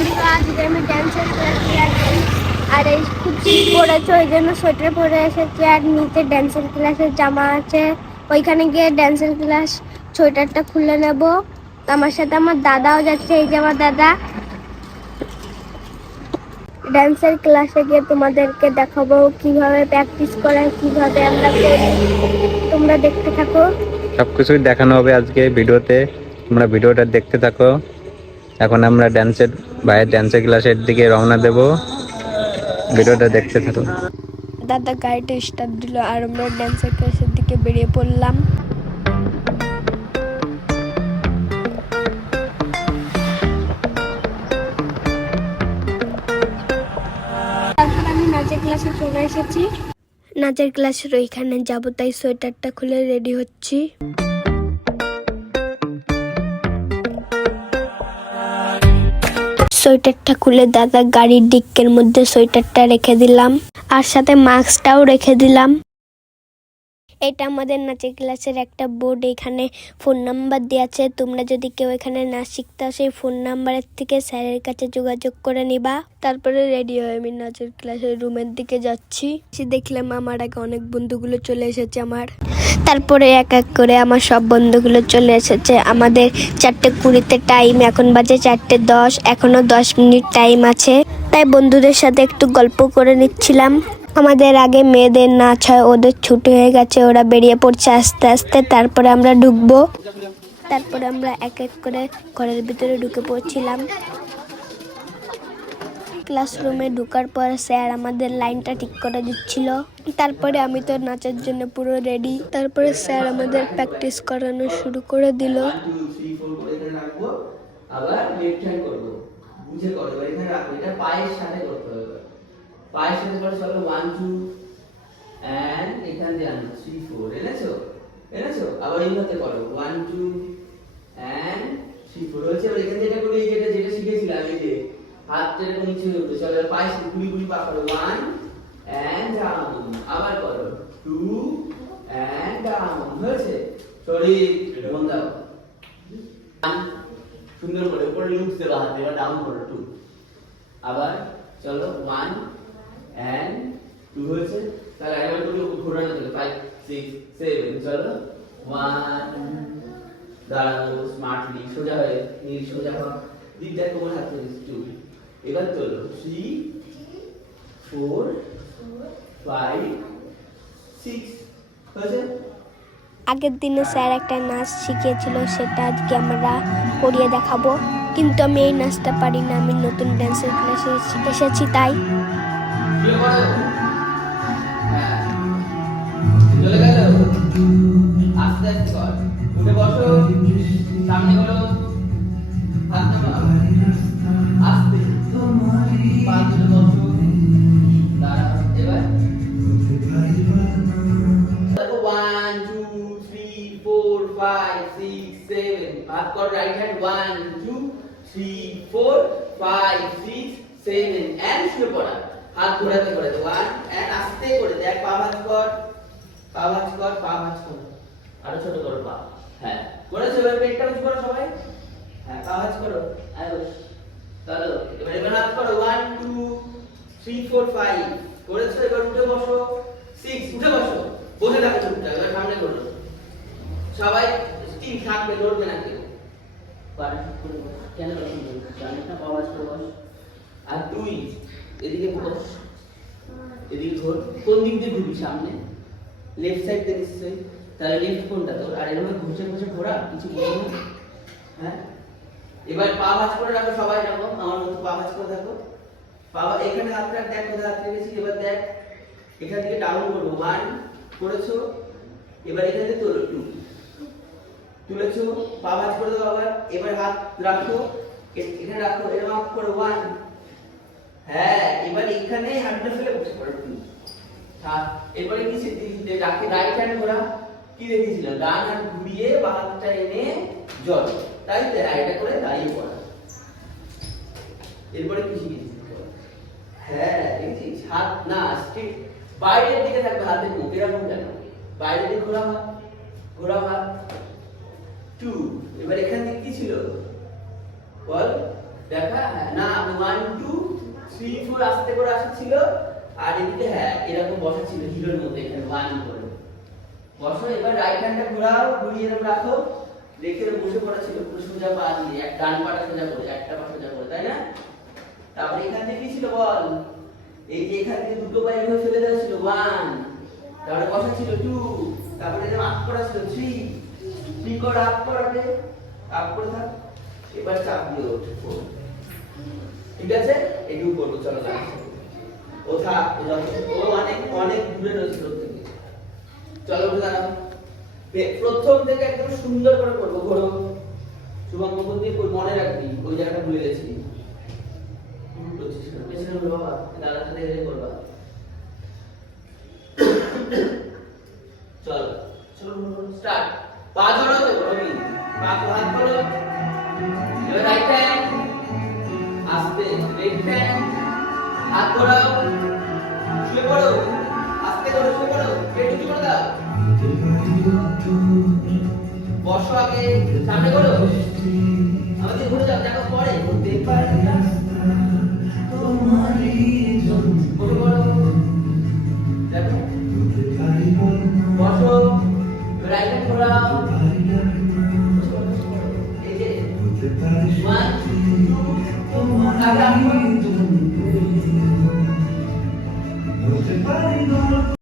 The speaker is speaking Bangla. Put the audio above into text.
বন্ধুরা, আজকে আমি ড্যান্সের ক্লাসে যাচ্ছি। আর এই খুব শীত পড়েছে, ওই জন্য সোয়েটার পরে এসেছি। আর নিচে ড্যান্সের ক্লাসের জামা আছে, ওইখানে গিয়ে ড্যান্সের ক্লাস সোয়েটারটা খুলে নেব। আমার সাথে আমার দাদাও যাচ্ছে, এই যে আমার দাদা। ড্যান্সের ক্লাসে গিয়ে তোমাদেরকে দেখাবো কিভাবে প্র্যাকটিস করে, কিভাবে আমরা করি। তোমরা দেখতে থাকো। সবকিছুই দেখানো হবে আজকে ভিডিওতে, তোমরা ভিডিওটা দেখতে থাকো। এখন আমরা ভাইয়ের ড্যান্সের ক্লাসের দিকে রওনা দেব, ভিডিওটা দেখতে থাকো। দাদা গাড়িটা স্টার্ট দিল আর আমরা ড্যান্সের ক্লাসের দিকে বেরিয়ে পড়লাম। তারপর আমি নাচের ক্লাসে চলে এসেছি। নাচের ক্লাসের ওইখানে যাবো, তাই সোয়েটারটা খুলে রেডি হচ্ছি। সোয়েটারটা খুলে দাদা গাড়ির ডিক্কির মধ্যে সোয়েটারটা রেখে দিলাম, আর সাথে মাস্কটাও রেখে দিলাম। এটা আমাদের নাচের ক্লাসের একটা বোর্ড, এখানে ফোন নাম্বার দেওয়া আছে। তোমরা যদি কেউ এখানে নাচ শিখতে আসো, সেই ফোন নাম্বারের থেকে স্যারের কাছে যোগাযোগ করে নিবা। তারপরে রেডি হয়ে আমি নাচের ক্লাসের রুমের দিকে যাচ্ছি। দেখলাম আমার আগে অনেক বন্ধুগুলো চলে এসেছে আমার। তারপরে এক এক করে আমার সব বন্ধুগুলো চলে এসেছে। আমাদের 4:20 টাইম, এখন বাজে 4:10, এখনো 10 মিনিট টাইম আছে। তাই বন্ধুদের সাথে একটু গল্প করে নিচ্ছিলাম। আমাদের আগে মেয়েদের নাচ হয়, ওদের ছুটি হয়ে গেছে, ওরা বেরিয়ে পড়ছে আস্তে আস্তে। তারপরে আমরা ঢুকবো। তারপরে আমরা এক এক করে ঘরের ভিতরে ঢুকে পড়ছিলাম। ক্লাসরুমে ঢোকার পর স্যার আমাদের লাইনটা ঠিক করে দিচ্ছিল। তারপরে আমি তো নাচের জন্য পুরো রেডি। তারপরে স্যার আমাদের প্র্যাকটিস করানো শুরু করে দিল। আবার লেফট হ্যান্ড করব, বুঝে করো, এখানে রাখো, এটা পায়ের সাথে করতে হবে। পায়ের সাথে করে চলো 1 2 এন্ড এখান দিয়ে আনো 3 4, এনেছো আবার এইভাবে করো 1 2 এন্ড 3 4 হচ্ছে। এবার এখান থেকে করি, যেটা শিখেছিলাম, এই যে হাতটা এরকম নিচে উঠে চলো, এবার পায়ে গুলি গুলি পা করো 1 এন্ড ডাউন, আবার করো 2 এন্ড ডাউন। হয়েছে? সরি, মন দাও। সুন্দর করে উপরে লুকস দেওয়া হাতে, এবার ডাউন করো 2, আবার চলো 1 এন্ড 2 হয়েছে। তাহলে একবার করে ঘোরানো চলো 5 6 7, চলো 1, দাঁড়ানো স্মার্টলি, সোজা হয়ে সোজা হও, দিকটা কোমর হাতে 2, এবার চলো 3 4 5 6 হয়েছে। আগের দিনে স্যার একটা নাচ শিখিয়েছিল, সেটা আজকে আমরা করিয়ে দেখাবো। কিন্তু আমি এই নাচটা পারি না, আমি নতুন ড্যান্সের ক্লাসে এসেছি তাই। চলে গেল, আস্তে আস্তে কর, উঠে বসো, সামনে হলো হাত নামাও, আস্তে পা তুলে বসো, দাঁড়াও। এবার দেখো 1 2 3 4 5 6 7, হাত কর রাইট হ্যান্ড 1 2 3 4 5 6 7 এন্ড শুয়ে পড়া। হাত ঘোরাতে ঘোরাতে 1 এন্ড আস্তে করে দেখ, পা ভাঁজ কর, পা ভাঁজ কর, পা ভাঁজ কর, আরো ছোট করো পা। হ্যাঁ, করেছো? এবার পেটটা উঁচু করো সবাই। হ্যাঁ, পা ভাঁজ করো। চলো এবার হাত করো 1 2 3 4 5, করেছো? এবার উঠে বসো 6, উঠে বসো, বসে থাকো চুপচাপ। এবার সামনে করো সবাই, টিম থাকবে, লড়বে না কেউ। কেন জানিস পা ভাঁজ করে বস। আর তুই এদিকে বস, এদিকে ঘোর। কোন দিক দিয়ে ঘুরবি? সামনে, লেফট সাইড দিয়ে নিশ্চয়ই। তাহলে লেফট কোনটা তোর? আর এরকম ঘুরছে ঘুরছে ঘোরা, কিছু বুঝো না। হ্যাঁ, এবার পা ভাঁজ করে রাখো সবাই, রাখো আমার মতো পা ভাঁজ করে রাখো। পা এখানে হাতটা দেখ, কোথায় হাত রেখেছি। এবার দেখ, এখান থেকে ডাউন করবো 1, করেছো? এবার এখান থেকে তোলো 2, তুলেছো, পা ভাঁজ করে দাও আবার। এবার হাত রাখো, এখানে রাখো, এরকম আপ করো 1। হ্যাঁ, এবার এখানে হাতটা ফেলে বসে পড়ো 2। হ্যাঁ, এবারে কি শিখতে রাখি, রাইট হ্যান্ড ঘোরা। কি দেখেছিলাম? ডান হাত ঘুরিয়ে বাঁ হাতটা এনে জল, তাই তো? এটা করে দাঁড়িয়ে পড়া। এরপরে কি শিখেছি? হ্যাঁ, দেখেছিস? হাত না স্ট্রেট বাইরের দিকে থাকবে, হাতের মুখ এরকম কেন? বাইরের দিকে ঘোরা হাত, ঘোরা হাত 2। এবার এখান থেকে কি ছিল বল? দেখা, হ্যাঁ না 1 2 3 4 আস্তে করে আসা ছিল, আর এদিকে হ্যাঁ এরকম বসা ছিল হিরোর মতো, এখানে 1 করে বসো। এবার রাইট হ্যান্ডটা ঘোরাও, ঘুরিয়ে এরকম রাখো, রেখে বসে পড়া ছিল পুরো সোজা পা দিয়ে, এক ডান পাটা সোজা করে, একটা পা সোজা করে, তাই না? তারপরে এখান থেকে কি ছিল বল, এই যে এখান থেকে দুটো পা এভাবে ফেলে দেওয়া ছিল 1, তারপরে বসা ছিল 2, তারপরে এরকম আপ করা ছিল 3, 3 করে আপ করাবে, আপ করে থাক। এবার চাপ দিয়ে ওঠে 4, ঠিক আছে? এটুকু করবো, চলো না ও থাক, ও অনেক অনেক দূরে রয়েছে ওর থেকে। চলো উঠে দাঁড়াও, প্রথম থেকে একদম সুন্দর করে করবো। ঘোরো, শুভঙ্গ দিয়ে মনে রাখবি, ওই জায়গাটা ভুলে গেছি। পেছনে ঘুরো বাবা, দাদার সাথে এসে করবা। চলো চলো স্টার্ট। পা ধরো, রবি পা হাত করো, এবার রাইট হ্যান্ড আস্তে, লেফট হ্যান্ড হাত ঘোরাও, শুয়ে পড়ো, আস্তে করে শুয়ে পড়ো, পেট উঁচু করে দাও, বসো আগে, সামনে করো, আমাদের ঘুরে যাও, দেখো পরে দেখতে পারি না তোমারই জন্য, দেখো বসো, রাইট হ্যান্ড ঘোরাও, এই যে 1 2 আগে